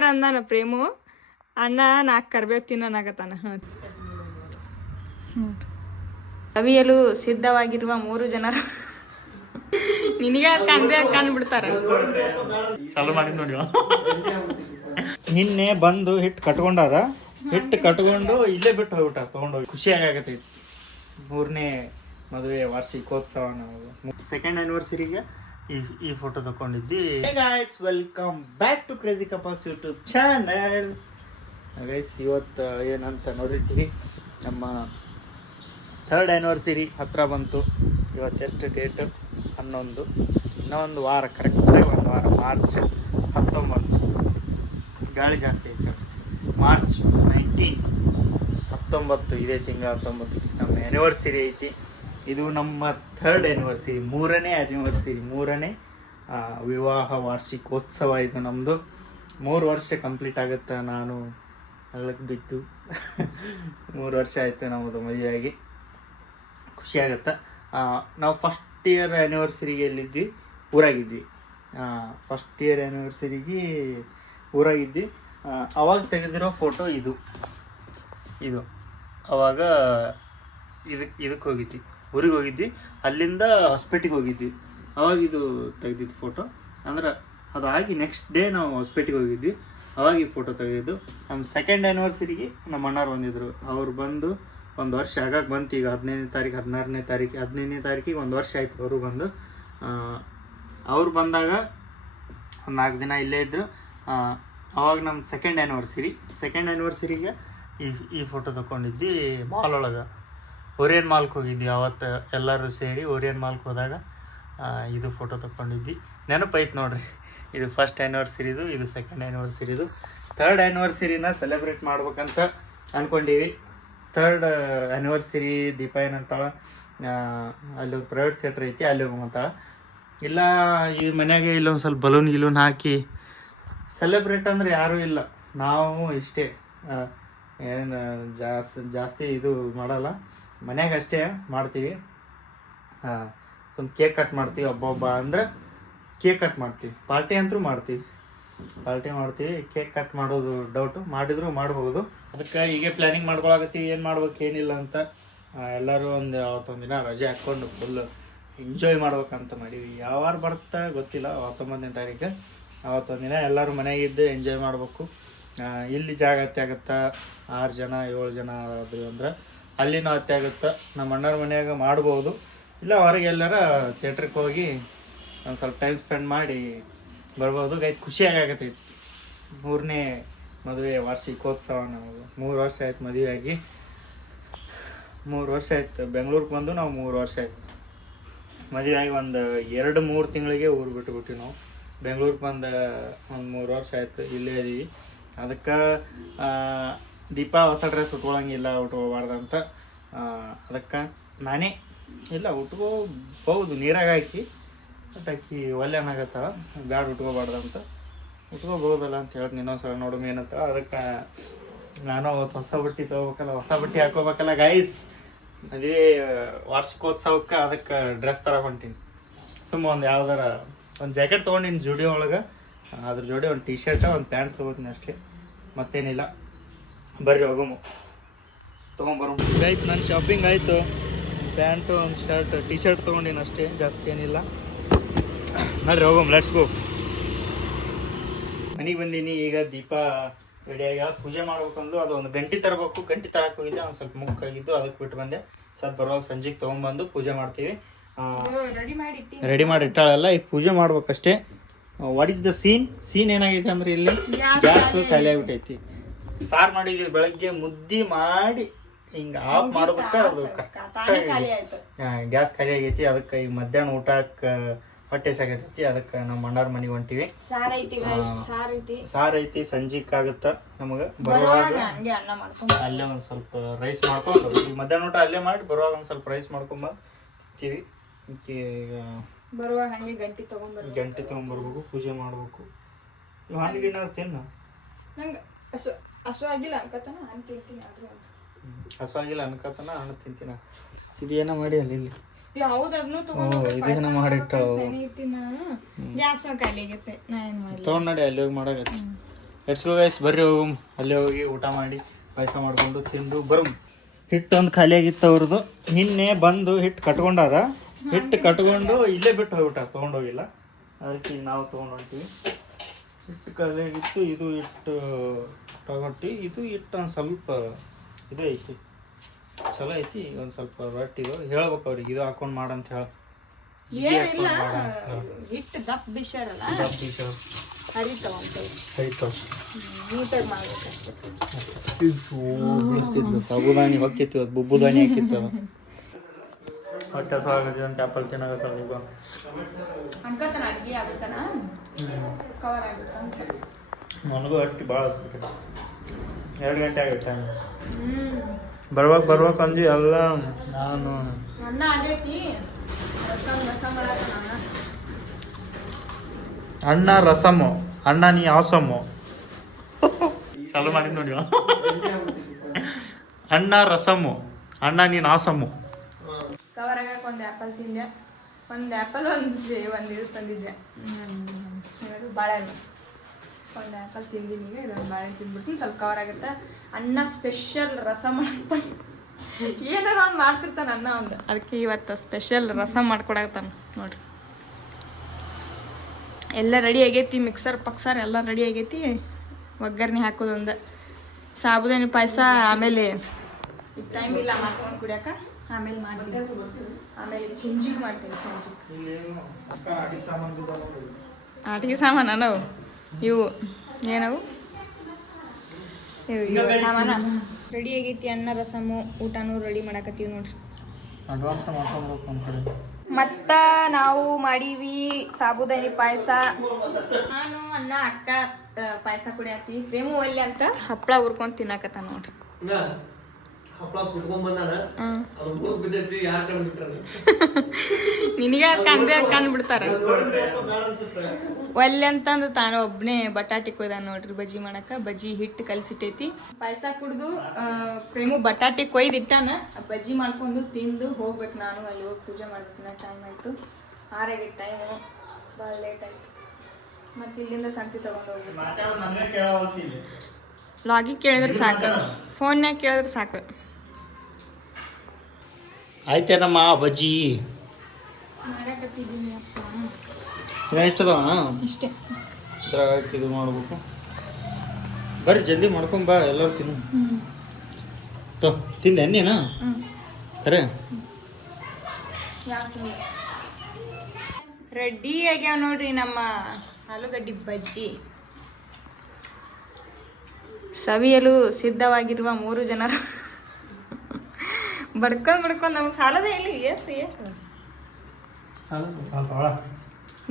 Share ಅಂದಾನ Premu. ಅಣ್ಣ 4 ಕರ್ಬೇವು ತಿನ್ನೋನಾಗತ್ತಾನ. ಸವಿಯಲು ಸಿದ್ಧವಾಗಿರುವ 3 ಜನರು ನಿನಗೆ ಕಂಡ್ಬಿಡ್ತಾರ. ಚಾಲು ಮಾಡಿ ನೋಡಿ. ನಿನ್ನೆ ಬಂದು ಹಿಟ್ಟು ಕಟ್ಕೊಂಡಾರ. ಹಿಟ್ಟು ಕಟ್ಕೊಂಡು ಇಲ್ಲೇ ಬಿಟ್ಟು ಹೋಗ್ಬಿಟ್ಟಾರ ತಗೊಂಡೋಗಿ. ಖುಷಿ ಆಗತೈತಿ. 3ನೇ ಮದುವೆ ವಾರ್ಷಿಕೋತ್ಸವ. ನಾವು ಸೆಕೆಂಡ್ ಆನಿವರ್ಸರಿಗೆ ಈ ಫೋಟೋ ತಗೊಂಡಿದ್ದಿ. Guys, welcome back to crazy couples YouTube channel. Guys, ಇವತ್ತು ಏನಂತ ನೋಡಿರ್ತೀವಿ, ನಮ್ಮ 3rd ಆನಿವರ್ಸರಿ ಹತ್ರ ಬಂತು. ಇವತ್ತೆಷ್ಟು ಡೇಟ್? 11. ಇನ್ನೊಂದು ವಾರ, ಕರೆಕ್ಟಾಗಿ 1 ವಾರ. ಮಾರ್ಚ್ 19. ಗಾಳಿ ಜಾಸ್ತಿ ಐತೆ. ಮಾರ್ಚ್ 19 ಇದೇ ತಿಂಗಳ 19 ನಮ್ಮ ಆ್ಯನಿವರ್ಸರಿ ಐತಿ. ಇದು ನಮ್ಮ 3rd ಆ್ಯನಿವರ್ಸರಿ, 3ನೇ ಆ್ಯನಿವರ್ಸರಿ, 3ನೇ ವಿವಾಹ ವಾರ್ಷಿಕೋತ್ಸವ. ಇದು ನಮ್ಮದು 3 ವರ್ಷ ಕಂಪ್ಲೀಟ್ ಆಗುತ್ತೆ. ನಾನು ಹಳ್ಳಕ್ಕೆ ಬಿದ್ದು 3 ವರ್ಷ ಆಯಿತು ನಮ್ಮದು ಮದುವೆಯಾಗಿ. ಖುಷಿ ಆಗುತ್ತೆ. ನಾವು ಫಸ್ಟ್ ಇಯರ್ ಆ್ಯನಿವರ್ಸರಿಗೆ ಎಲ್ಲಿದ್ವಿ? ಊರಾಗಿದ್ವಿ. ಫಸ್ಟ್ ಇಯರ್ ಆ್ಯನಿವರ್ಸರಿಗೆ ಊರಾಗಿದ್ವಿ. ಅವಾಗ ತೆಗೆದಿರೋ ಫೋಟೋ ಇದು ಅವಾಗ ಇದಕ್ಕೆ ಹೋಗಿದ್ವಿ, ಊರಿಗೆ ಹೋಗಿದ್ವಿ. ಅಲ್ಲಿಂದ ಹಾಸ್ಪಿಟ್ಲಿಗೆ ಹೋಗಿದ್ವಿ. ಅವಾಗ ಇದು ತೆಗೆದಿದ್ದು ಫೋಟೋ. ಅಂದ್ರೆ ಅದಾಗಿ ನೆಕ್ಸ್ಟ್ ಡೇ ನಾವು ಹಾಸ್ಪಿಟ್ಲಿಗೆ ಹೋಗಿದ್ವಿ. ಅವಾಗ ಈ ಫೋಟೋ ತೆಗೆದಿದ್ದು. ನಮ್ಮ 2nd ಆ್ಯನಿವರ್ಸರಿಗೆ ನಮ್ಮ ಅಣ್ಣಾರು ಬಂದಿದ್ದರು. ಅವ್ರು ಬಂದು 1 ವರ್ಷ ಆಗಾಗ ಬಂತು. ಈಗ 15ನೇ ತಾರೀಕು, 16ನೇ ತಾರೀಕು, 15ನೇ ತಾರೀಕಿಗೆ 1 ವರ್ಷ ಆಯಿತು ಅವರು ಬಂದು. ಅವ್ರು ಬಂದಾಗ ಒಂದು 4 ದಿನ ಇಲ್ಲೇ ಇದ್ದರು. ಅವಾಗ ನಮ್ಮ 2nd ಆ್ಯನಿವರ್ಸರಿ. 2nd ಆ್ಯನಿವರ್ಸರಿಗೆ ಈ ಫೋಟೋ ತಗೊಂಡಿದ್ವಿ ಮಾಲ್ ಒಳಗೆ. ಓರಿಯನ್ ಮಾಲ್ಗೆ ಹೋಗಿದ್ವಿ ಅವತ್ತು ಎಲ್ಲರೂ ಸೇರಿ. ಓರಿಯನ್ ಮಾಲ್ಗೆ ಹೋದಾಗ ಇದು ಫೋಟೋ ತಗೊಂಡಿದ್ವಿ. ನೆನಪೈತೆ ನೋಡ್ರಿ. ಇದು ಫಸ್ಟ್ ಆ್ಯನಿವರ್ಸರಿದು, ಇದು 2nd ಆ್ಯನಿವರ್ಸರಿದು. 3rd ಆ್ಯನಿವರ್ಸರಿನ ಸೆಲೆಬ್ರೇಟ್ ಮಾಡ್ಬೇಕಂತ ಅಂದ್ಕೊಂಡೀವಿ. 3rd ಆ್ಯನಿವರ್ಸರಿ ದೀಪ ಏನಂತಾಳ, ಅಲ್ಲಿ ಪ್ರೈವೇಟ್ ಥಿಯೇಟ್ರ್ ಐತಿ, ಅಲ್ಲಿ ಹೋಗಂತಾಳ. ಇಲ್ಲ ಈ ಮನ್ಯಾಗೆ ಇಲ್ಲೊಂದು ಸ್ವಲ್ಪ ಬಲೂನ್ ಗಿಲೂನ್ ಹಾಕಿ ಸೆಲೆಬ್ರೇಟ್ ಅಂದ್ರೆ ಯಾರೂ ಇಲ್ಲ, ನಾವು ಇಷ್ಟೇ. ಏನು ಜಾಸ್ತಿ ಇದು ಮಾಡಲ್ಲ, ಮನ್ಯಾಗ ಅಷ್ಟೇ ಮಾಡ್ತೀವಿ. ಸ್ವಲ್ಪ ಕೇಕ್ ಕಟ್ ಮಾಡ್ತೀವಿ. ಒಬ್ಬೊಬ್ಬ ಅಂದ್ರೆ ಕೇಕ್ ಕಟ್ ಮಾಡ್ತೀವಿ. ಪಾರ್ಟಿ ಅಂತೂ ಮಾಡ್ತೀವಿ. ಕೇಕ್ ಕಟ್ ಮಾಡೋದು ಡೌಟು, ಮಾಡಿದ್ರು ಮಾಡ್ಬೋದು. ಅದಕ್ಕೆ ಹೀಗೆ ಪ್ಲ್ಯಾನಿಂಗ್ ಮಾಡ್ಕೊಳಕತ್ತೀವಿ, ಏನು ಮಾಡ್ಬೇಕು ಏನಿಲ್ಲ ಅಂತ. ಎಲ್ಲರೂ ಅವತ್ತೊಂದು ದಿನ ರಜೆ ಹಾಕ್ಕೊಂಡು ಫುಲ್ ಎಂಜಾಯ್ ಮಾಡ್ಬೇಕಂತ ಮಾಡೀವಿ. ಯಾವಾರು ಬರ್ತಾ ಗೊತ್ತಿಲ್ಲ. 19ನೇ ತಾರೀಕು ಅವತ್ತೊಂದು ದಿನ ಎಲ್ಲರೂ ಮನೆಯಾಗಿದ್ದು ಎಂಜಾಯ್ ಮಾಡಬೇಕು. ಇಲ್ಲಿ ಜಾಗ ಹತ್ತೆ ಆಗುತ್ತಾ, 6 ಜನ 7 ಜನ ಆದರು ಅಂದ್ರೆ ಅಲ್ಲಿನೂ ಹತ್ತೆ ಆಗುತ್ತೆ. ನಮ್ಮ ಅಣ್ಣರ ಮನೆಯಾಗ ಮಾಡ್ಬೋದು. ಇಲ್ಲ ಹೊರಗೆ ಎಲ್ಲಾರ ಥಿಯೇಟ್ರಿಗೆ ಹೋಗಿ ಒಂದು ಸ್ವಲ್ಪ ಟೈಮ್ ಸ್ಪೆಂಡ್ ಮಾಡಿ ಬರ್ಬೋದು. ಗೈಸ್, ಖುಷಿಯಾಗತ್ತೈತಿ. 3ನೇ ಮದುವೆ ವಾರ್ಷಿಕೋತ್ಸವ. ನಾವು 3 ವರ್ಷ ಆಯ್ತು ಮದುವೆಯಾಗಿ. 3 ವರ್ಷ ಆಯ್ತು. ಬೆಂಗ್ಳೂರಿಗೆ ಬಂದು ನಾವು 3 ವರ್ಷ ಆಯ್ತು ಮದುವೆಯಾಗಿ. ಒಂದು 2-3 ತಿಂಗಳಿಗೆ ಊರು ಬಿಟ್ಟುಬಿಟ್ಟಿವಿ ನಾವು. ಬೆಂಗ್ಳೂರಿಗೆ ಬಂದು ಒಂದು 3 ವರ್ಷ ಆಯಿತು. ಇಲ್ಲೇ ಇದೀವಿ. ಅದಕ್ಕೆ ದೀಪ ಹೊಸ ಡ್ರೆಸ್ ಉಟ್ಕೊಳಂಗಿಲ್ಲ, ಉಟ್ಕೋಬಾರ್ದಂತ. ಅದಕ್ಕೆ ನಾನೇ ಇಲ್ಲ ಉಟ್ಕೋಬಹುದು, ನೀರಾಗ ಹಾಕಿ ಒಲ್ಲೆ ಏನಾಗತ್ತಾಳ, ಬ್ಯಾಡ ಉಟ್ಕೋಬಾರ್ದಂತ. ಉಟ್ಕೋಬಹುದಲ್ಲ ಅಂತ ಹೇಳ್ತೀನಿ ಇನ್ನೊಂದ್ಸಲ ನೋಡೋಣ ಏನಂತ. ಅದಕ್ಕೆ ನಾನು ಅವತ್ತು ಹೊಸ ಬಟ್ಟೆ ತೊಗೋಬೇಕಲ್ಲ, ಹೊಸ ಬಟ್ಟೆ ಹಾಕೋಬೇಕಲ್ಲ ಗೈಸ್. ಅದೇ ವಾರ್ಷಿಕೋತ್ಸವಕ್ಕೆ ಅದಕ್ಕೆ ಡ್ರೆಸ್ ತರಕ್ಕೆ ಹೊಂಟೀನಿ. ಒಂದು ಯಾವ್ದಾರ ಒಂದು ಜಾಕೆಟ್ ತೊಗೊಂಡಿನಿ ಜುಡಿಯೋ ಒಳಗೆ. ಅದ್ರ ಜೋಡಿ ಒಂದು ಟಿ ಶರ್ಟ್, ಒಂದು ಪ್ಯಾಂಟ್ ತೊಗೋತೀನಿ ಅಷ್ಟೇ, ಮತ್ತೇನಿಲ್ಲ. ಬರ್ರಿ ಹೋಗಮ್ಮ ತೊಗೊಂಬರೋ ಗೈಸ್. ನನ್ನ ಶಾಪಿಂಗ್ ಆಯಿತು. ಪ್ಯಾಂಟು, ಒಂದು ಶರ್ಟ್, ಟಿ ಶರ್ಟ್ ತೊಗೊಂಡಿನಿ ಅಷ್ಟೇ, ಜಾಸ್ತಿ ಏನಿಲ್ಲ. ನೋಡ್ರಿ ಹೋಗಮ್ಮ, ಲೆಟ್ಸ್ ಗೋ. ಮನೆಗೆ ಬಂದೀನಿ. ಈಗ ದೀಪ ರೆಡಿಯಾಗಿ ಪೂಜೆ ಮಾಡ್ಬೇಕಂದು ಅದು ಒಂದು ಗಂಟೆ ತರಬೇಕು. ಗಂಟೆ ತರಕ್ಕೆ ಹೋಗಿದ್ದೆ, ಒಂದು ಸ್ವಲ್ಪ ಮುಕ್ಕಾಗಿದ್ದು, ಅದಕ್ಕೆ ಬಿಟ್ಟು ಬಂದೆ. ಸ್ವಲ್ಪ ಬರುವಾಗ ಸಂಜೆಗೆ ತೊಗೊಂಬಂದು ಪೂಜೆ ಮಾಡ್ತೀವಿ. ರೆಡಿ ಮಾಡಿ ಇಟ್ಟಾಳಲ್ಲ, ಈಗ ಪೂಜೆ ಮಾಡ್ಬೇಕಷ್ಟೇ. ವಾಟ್ ಈಸ್ ದ ಸೀನ್ ಏನಾಗೈತೆ ಅಂದ್ರೆ ಇಲ್ಲಿ ಗ್ಯಾಸ್ ಖಾಲಿ ಆಗ್ಬಿಟ್ಟೈತಿ. ಸಾರು ಮಾಡಿದ್ವಿ ಬೆಳಗ್ಗೆ, ಮುದ್ದೆ ಮಾಡಿ ಹಿಂಗೆ ಆಫ್ ಮಾಡೋದಕ್ಕೆ ಅದು ಗ್ಯಾಸ್ ಖಾಲಿ ಆಗೈತಿ. ಅದಕ್ಕೆ ಈಗ ಮಧ್ಯಾಹ್ನ ಊಟಕ್ಕೆ ಹೊಟ್ಟೆ ಸಾಗೈತಿ. ಅದಕ್ಕೆ ನಮ್ಮ ಅಣ್ಣಾರ ಮನೆಗೆ ಹೊಂಟಿವಿ. ಸಾರು ಐತಿ, ಸಂಜೆಕ್ ಆಗುತ್ತ ನಮಗೆ. ಬರುವಾಗ ಅಲ್ಲೇ ಒಂದು ಸ್ವಲ್ಪ ರೈಸ್ ಮಾಡ್ಕೊಂಡು, ಈಗ ಮಧ್ಯಾಹ್ನ ಊಟ ಅಲ್ಲೇ ಮಾಡಿ ಬರುವಾಗ ಒಂದು ಸ್ವಲ್ಪ ರೈಸ್ ಮಾಡ್ಕೊಂಬರ್ತೀವಿ. ಗಂಟೆ ತೊಗೊಂಬರ್ಬೇಕು, ಪೂಜೆ ಮಾಡ್ಬೇಕು. ಹಣ್ಣು ಗಿಣ್ಣಾರು ತಿನ್ನು. ನಂಗೆ ಹಸುವಾಗಿಲ್ಲ ಅನ್ಕತನ ಹಣ್ಣು ತಿಂತೀನಿ. ಹಸುವಾಗಿಲ್ಲ ಅನ್ಕತನ ಹಣ್ಣು ತಿಂತೀನ. ಇದೇನ ಮಾಡಿ ಅಲ್ಲಿ ಇಲ್ಲಿ ಇದನ್ನ ಮಾಡಿಟ್ಟು ಗ್ಯಾಸ್ ಖಾಲಿ ಆಗೈತೆ. ತೊಗೊಂಡು ನಡಿ, ಅಲ್ಲಿ ಹೋಗಿ ಮಾಡಾಗತ್ತೆ. ಲೆಟ್ಸ್ ಗೋ ಗೈಸ್, ಬರ್ರಿ ಹೋಗು. ಅಲ್ಲೇ ಹೋಗಿ ಊಟ ಮಾಡಿ ಪಾಯಸ ಮಾಡ್ಕೊಂಡು ತಿಂದು ಬರು. ಹಿಟ್ಟು ಒಂದು ಖಾಲಿ ಆಗಿತ್ತು ಅವ್ರದ್ದು. ನಿನ್ನೆ ಬಂದು ಹಿಟ್ಟು ಕಟ್ಕೊಂಡಾರ. ಹಿಟ್ಟು ಕಟ್ಕೊಂಡು ಇಲ್ಲೇ ಬಿಟ್ಟು ಹೋಗ್ಬಿಟ್ಟಾರ, ತೊಗೊಂಡೋಗಿಲ್ಲ. ಅದಕ್ಕೆ ನಾವು ತೊಗೊಂಡು ಹೊಂಟೀವಿ. ಹಿಟ್ಟು ಖಾಲಿ ಆಗಿತ್ತು. ಇದು ಹಿಟ್ಟು ತಗೊಟ್ಟಿ. ಇದು ಹಿಟ್ಟು ಒಂದು ಸ್ವಲ್ಪ ಇದು ಐತಿ, ಚಲೋ ಐತಿ. ಒಂದು ಸ್ವಲ್ಪ ರೊಟ್ಟಿದು ಹೇಳ್ಬೇಕು ಅವ್ರಿಗೆ, ಇದು ಹಾಕೊಂಡು ಮಾಡಂತ ಹೇಳಿ. ಹಿಟ್ಟು ದಪ್ಪ ಬಿಸಾರಲ್ಲ, ಸಾಬುದಾನಿ ಹೊಕ್ಕಿತ್ತು, ಅದು ಬುಬ್ಬುದಾನಿ ಹಾಕಿತ್ತು. ಹೊಟ್ಟೆ ಸ್ವಾಗತ ಅಂತ ಆಪಲ್ ತಿನ್ನಾಗತ್ತಾಳ ಈಗ. ನನಗೂ ಹೊಟ್ಟಿ ಭಾಳ ಹಸ್ಬಿಟ್ಟು 2 ಗಂಟೆ ಆಗಿತ್ತು ಟೈಮ್. ಬರ್ಬೇಕು ಅಂದ್ವಿ ಎಲ್ಲ. ನಾನು ಅಣ್ಣ ರಸಮು, ಅಣ್ಣ ನೀ ಆಸಮು ಚಾಲು ಮಾಡಿ ನೋಡಿ. ಅಣ್ಣ ರಸಮು, ಅಣ್ಣ ನೀನು ಆಸಮು. ಕವರ್ ಆಗಕ್ಕೆ ಒಂದು ಆ್ಯಪಲ್ ತಿಂದೆ. ಒಂದು ಆ್ಯಪಲ್ ಒಂದು ಇದು ತಂದಿದ್ದೆ, ಬಾಳೆಹಣ್ಣು. ಒಂದು ಆ್ಯಪಲ್ ತಿಂದಿನಿ. ಈಗ ಇದೊಂದು ಬಾಳೆಹಣ್ಣು ತಿಂದ್ಬಿಟ್ಟು ಸ್ವಲ್ಪ ಕವರ್ ಆಗುತ್ತೆ. ಅಣ್ಣ ಸ್ಪೆಷಲ್ ರಸ ಮಾಡ್ತಾನೆ, ಏನಾರ ಒಂದು ಮಾಡ್ತಿರ್ತಾನೆ ಅಣ್ಣ ಒಂದು. ಅದಕ್ಕೆ ಇವತ್ತು ಸ್ಪೆಷಲ್ ರಸ ಮಾಡ್ಕೊಡತ್ತಾನ ನೋಡ್ರಿ. ಎಲ್ಲ ರೆಡಿ ಆಗೈತಿ, ಮಿಕ್ಸರ್ ಪಕ್ಸರ್ ಎಲ್ಲ ರೆಡಿ ಆಗೈತಿ. ಒಗ್ಗರಣೆ ಹಾಕೋದೊಂದು, ಸಾಬುದಾನಿ ಪಾಯಸ. ಆಮೇಲೆ ಈಗ ಟೈಮ್ ಇಲ್ಲ ಮಾಡ್ಕೊಂಡು ಕುಡಿಯೋಕ, ಆಮೇಲೆ ಮಾಡ್ತೀನಿ. ಆಮೇಲೆ ಚಂಜಿಗೆ ಮಾಡ್ತೀನಿ. ಆಟಿಕೆ ಸಾಮಾನು ನಾವು ಇವು ಏನವು ಇವು ಸಾಮಾನು ರೆಡಿ ಆಗೈತಿ. ಅನ್ನ ರಸಮು ಊಟನೂ ರೆಡಿ ಮಾಡಾಕತ್ತೀವಿ ನೋಡ್ರಿ. ಮತ್ತ ನಾವು ಮಾಡೀವಿ ಸಾಬುದಾನಿ ಪಾಯಸ. ನಾನು ಅಣ್ಣ ಅಕ್ಕ ಪಾಯಸ ಕುಡಿಯತ್ತೀವಿ. ಪ್ರೇಮು ಒಲ್ಲೆ ಅಂತ ಹಪ್ಪಳ ಹುರ್ಕೊಂಡ್ ತಿನ್ನಾಕತ್ತ ನೋಡ್ರಿ. ನಿನಗೆ ಕಂದೆ ಕಂಡ್ಬಿಡ್ತಾರ. ಒಲ್ಲೆ ಅಂತಂದು ತಾನು ಒಬ್ನೇ ಬಟಾಟಿ ಕೊಯ್ದಾನ ನೋಡ್ರಿ ಬಜ್ಜಿ ಮಾಡಕ. ಬಜ್ಜಿ ಹಿಟ್ಟು ಕಲ್ಸಿಟ್ಟೈತಿ. ಪಾಯಸ ಕುಡ್ದು ಪ್ರೇಮು ಬಟಾಟಿ ಕೊಯ್ದಿಟ್ಟಾನ. ಬಜ್ಜಿ ಮಾಡ್ಕೊಂಡು ತಿಂದು ಹೋಗ್ಬೇಕು. ನಾನು ಅಲ್ಲಿ ಹೋಗಿ ಪೂಜೆ ಮಾಡ್ಬೇಕಿನ್ನ ಟೈಮ್ ಆಯ್ತು. 6 ಟೈಮು, ಭಾಳ ಲೇಟ್ ಆಯ್ತು. ಮತ್ತೆ ಇಲ್ಲಿಂದ ಸಂತಿ ತಗೊಂಡು ಹೋಗ್ಬೇಕು. ಲಾಗಿಗೆ ಕೇಳಿದ್ರೆ ಸಾಕು, ಫೋನ್ಯಾಗ ಕೇಳಿದ್ರೆ ಸಾಕು. ಆಯ್ತೇನಮ್ಮ ಬಜ್ಜಿ ಮಾಡಕತ್ತಿದ್ದೀನಿ ಅಪ್ಪ. ಎಷ್ಟದ ಇಷ್ಟೇ. ಇದ್ರಾಗ ಇದು ಮಾಡ್ಬೇಕು. ಬರ್ರಿ ಜಲ್ದಿ ಮಾಡ್ಕೊಂಬ, ಎಲ್ಲರೂ ತಿನ್ನು. ತಿಂದೆ ನೀನು ಖರೆ? ರೆಡಿ ಆಗ್ಯಾವ ನೋಡ್ರಿ ನಮ್ಮ ಆಲೂಗಡ್ಡಿ ಬಜ್ಜಿ. ಸವಿಯಲು ಸಿದ್ಧವಾಗಿರುವ 3 ಜನರು. ಬಡ್ಕೊಂಡ್ ನಮ್ಗೆ ಸಾಲದೇ ಇಲ್ಲಿ. ಎಷ್ಟು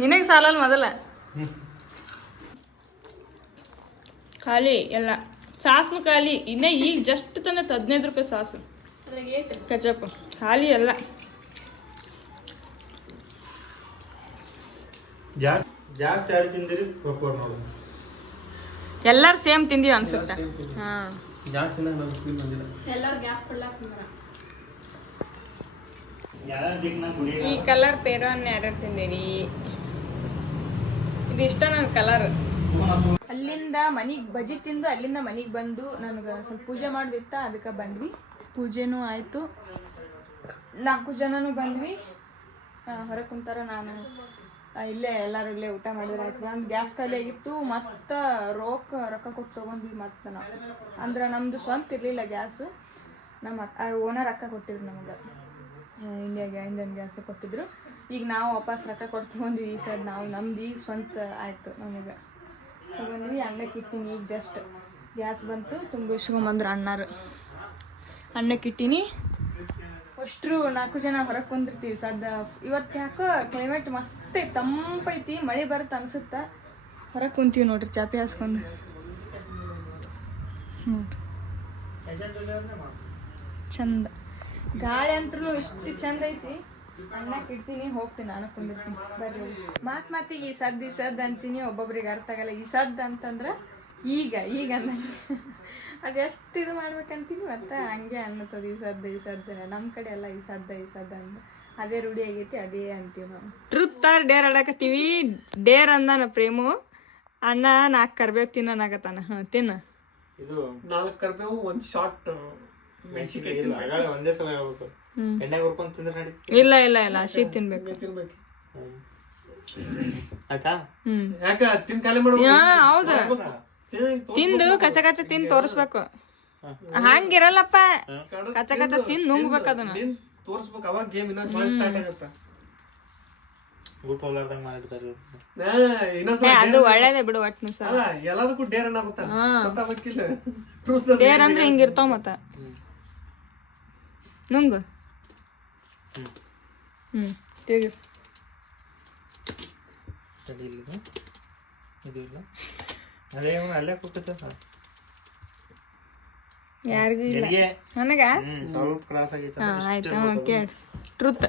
ನಿನಗೆ ಸಾಲಲ್ಲ ಮೊದಲ. ಖಾಲಿ ಎಲ್ಲ ಸಾಸ್ನು ಖಾಲಿ. ಇನ್ನ ಈಗ ಜಸ್ಟ್ ತಂದ 15 ರೂಪಾಯಿ ಸಾಸು, ಕಚಪ್ ಖಾಲಿ ಎಲ್ಲ. ಜಾಸ್ತಿ ಯಾರು ತಿಂದಿರಿ ಎಲ್ಲಾರು ಸೇಮ್ ತಿಂದೀವಿ ಅನ್ಸುತ್ತೆ. ಹಾ, ಈ ಕಲರ್ ಪೇರನ್ ಯಾರ್ಯಾರು ತಿಂದೇರಿ? ಇದು ಇಷ್ಟ ನನ್ನ ಕಲರ್. ಅಲ್ಲಿಂದ ಮನಿಗೆ ಬಜ್ಜಿ ತಿಂದು ಅಲ್ಲಿಂದ ಮನಿಗೆ ಬಂದು ನನಗೆ ಸ್ವಲ್ಪ ಪೂಜೆ ಮಾಡೋದಿತ್ತ, ಅದಕ್ಕೆ ಬಂದ್ವಿ. ಪೂಜೆನೂ ಆಯಿತು. 4 ಜನನೂ ಬಂದ್ವಿ. ಹೊರಗೆ ಕುಂತಾರ. ನಾನು ಇಲ್ಲೇ ಎಲ್ಲರೂ ಇಲ್ಲೇ ಊಟ ಮಾಡಿದ್ರೆ ಆಯ್ತು. ಒಂದು ಗ್ಯಾಸ್ ಖಾಲಿ ಆಗಿತ್ತು. ಮತ್ತು ರೊಕ್ಕ ಕೊಟ್ಟು ತೊಗೊಂಡ್ವಿ. ಮತ್ತು ನಾವು ಅಂದ್ರೆ ನಮ್ಮದು ಸ್ವಂತ ಇರಲಿಲ್ಲ ಗ್ಯಾಸು. ನಮ್ಮ ಓನರ್ ಅಕ್ಕ ಕೊಟ್ಟಿದ್ರು ನಮಗೆ. ಇಂಡಿಯನ್ ಗ್ಯಾಸ್ ಕೊಟ್ಟಿದ್ರು. ಈಗ ನಾವು ವಾಪಸ್ ರೊಕ್ಕ ಕೊಟ್ಟು ತೊಗೊಂಡ್ವಿ. ಈ ಸೈಡ್ ನಾವು ನಮ್ದು ಈಗ ಸ್ವಂತ ಆಯಿತು. ನಮಗೆ ತೊಗೊಂಡ್ವಿ. ಅನ್ನಕ್ಕೆ ಇಟ್ಟಿನಿ. ಈಗ ಜಸ್ಟ್ ಗ್ಯಾಸ್ ಬಂತು, ತುಂಬಿಸ್ಕೊಂಬಂದ್ರು ಅಣ್ಣಾರು. ಅನ್ನಕ್ಕೆ ಇಟ್ಟಿನಿ. ಅಷ್ಟರು 4 ಜನ ಹೊರಗೆ ಕುಂದಿರ್ತೀವಿ. ಇವತ್ತು ಯಾಕೋ ಕ್ಲೈಮೇಟ್ ಮಸ್ತ್ ಐತಿ, ತಂಪೈತಿ. ಮಳೆ ಬರುತ್ತೆ ಅನ್ಸುತ್ತೆ. ಹೊರಗೆ ಕುಂತೀವಿ ನೋಡ್ರಿ ಚಾಪಿ ಹಾಸ್ಕೊಂಡು. ಚಂದ ಗಾಳಿ ಅಂತೂ ಇಷ್ಟು ಚಂದ ಐತಿ. ಅನ್ನಕ್ಕೆ ಇಡ್ತೀನಿ, ಹೋಗ್ತೀನಿ, ನಾನು ಕುಂದಿರ್ತೀನಿ. ಬರ್ರಿ ಮಾತಿಗೆ ಈ ಸದ್ದು ಅಂತೀನಿ. ಒಬ್ಬೊಬ್ರಿಗೆ ಅರ್ಥ ಆಗಲ್ಲ. ಈ ಸದ್ದು ಅಂತಂದ್ರೆ ಈಗ ಅಂದ ಅದೆಷ್ಟು ಇದು ಮಾಡ್ಬೇಕಂತೀನಿ. ಮತ್ತೆ ಹಂಗೆ ಅನ್ನತ್ತದ ಈ ಸದ್ದು. ನಮ್ಮ ಕಡೆ ಎಲ್ಲ ಈ ಸದ್ದು ಅಂದ ಅದೇ ರೂಢಿ ಆಗೈತಿ, ಅದೇ ಅಂತೀವಿ ನಾವು. ಟ್ರೂತ್ ಆರ್ ಡೇರ್ ಆಡಕತ್ತೀವಿ. ಡೇರ್ ಅಂದಾನ ಪ್ರೇಮು. ಅಣ್ಣ 4 ಕರ್ಬೇವು ತಿನ್ನನಾಗತ್ತಾನ. ತಿನ್ನ. ಇದು 4 ಕರ್ಬೇವು, 1 ಶಾರ್ಟ್ ಮೆಣಸಿನ್ಕಾಯಿ ಇಲ್ಲ, ಒಂದೇ ಸಲ ಹೇಳ್ಬೇಕು. ಎಣ್ಣೆ ಹುರ್ಕೊಂಡ್ ತಿಂದ್ರೆ ನಡೀತದೆ. ಇಲ್ಲ ಹಸಿ ತಿನ್ಬೇಕು. ತಿನ್ಬೇಕು. ಆಯ್ತಾ? ಯಾಕ ತಿನ್ ಖಾಲಿ ಮಾಡ್ಬೇಕು? ಹೌದು, ತಿಂದು ಕಚ ತಿಂದು ತೋರಿಸ್ಬೇಕು. ಹಂಗಿರಲ್ಲಪ್ಪ, ಕಚ ತಿಂದು ನುಂಗ್ಬೇಕು ಅದನ್ನ. ತೋರಿಸ್ಬೇಕು, ಅವಾಗ ಗೇಮ್ ಇನ್ನೊಂದು ಸ್ಟಾರ್ಟ್ ಆಗುತ್ತೆ. ಊಟ ಹೋಗ್ಲಾರ್ದಂಗ್ ಮಾಡಿರ್ತಾರೆ. ಅದು ಒಳ್ಳೇದೇ ಬಿಡು. ಒಟ್ಟು ಸಲ ಅಲ್ಲ, ಎಲ್ಲದಕ್ಕೂ ಡೇರ್ ಅನ್ನಾಗುತ್ತ. ಗೊತ್ತಾಗಬೇಕಿಲ್ಲ. ಡೇರ್ ಅಂದ್ರೆ ಹಿಂಗಿರ್ತಾವ ಮತ್ತ. ನುಂಗು. ತಿರ್ಗಿಸ್. ಸರಿ, ಇದು ಇಲ್ಲ, ಅಲ್ಲೇ ಕೂಗುತ್ತೆ. ಯಾರಿಗೂ ಇಲ್ಲ, ನನಗ ಸ್ವಲ್ಪ ಕ್ರಾಸ್ ಆಗೈತೆ. ಆಯ್ತು, ಕೇಳಿ. ಟ್ರುತ್.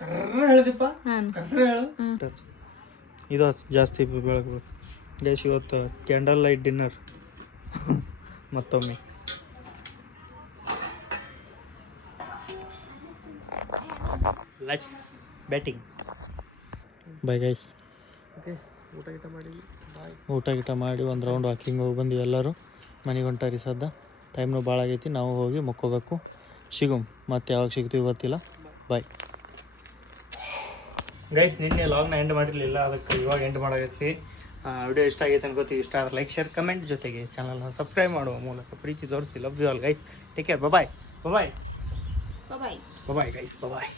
ಕರ್ರ ಹೇಳ್ದಿಪ್ಪ, ಕರ್ರ ಹೇಳು. ಇದು ಜಾಸ್ತಿ ಬೆಳಗ್ಬೇಕು ಗೈಸ್. ಇವತ್ತು ಕ್ಯಾಂಡಲ್ ಲೈಟ್ ಡಿನ್ನರ್ ಮತ್ತೊಮ್ಮೆ. Let's batting. Bye guys. Okay, ಊಟ ಗೀಟ ಮಾಡಿದ್ವಿ. ಬಾಯ್. ಊಟ ಗೀಟ ಮಾಡಿ ಒಂದು ರೌಂಡ್ ವಾಕಿಂಗ್ ಹೋಗಿ ಬಂದ್ವಿ ಎಲ್ಲರೂ. ಮನೆಗೆ ಹೊಂಟಾರಿ ಸದ್ದ. ಟೈಮ್ನು ಭಾಳ ಆಗೈತಿ, ನಾವು ಹೋಗಿ ಮಕ್ಕೋಬೇಕು. ಸಿಗುಮ್ ಮತ್ತೆ ಯಾವಾಗ ಸಿಗ್ತೀವಿ ಗೊತ್ತಿಲ್ಲ. Bye guys. ನಿನ್ನೆ ಲಾಗ್ನ ಎಂಡ್ ಮಾಡಿರಲಿಲ್ಲ, ಅದಕ್ಕೆ ಇವಾಗ ಎಂಡ್ ಮಾಡಾಕತ್ತೀವಿ. ವಿಡಿಯೋ ಇಷ್ಟ ಆಗೈತೆ ಅನ್ಕೋತೀವಿ. ಇಷ್ಟ ಆದರೆ ಲೈಕ್, ಶೇರ್, ಕಮೆಂಟ್ ಜೊತೆಗೆ ಚಾನಲ್ನ ಸಬ್ಸ್ಕ್ರೈಬ್ ಮಾಡುವ ಮೂಲಕ ಪ್ರೀತಿ ತೋರಿಸಿ. Love you all guys. Take care. Bye bye bye bye guys. Bye.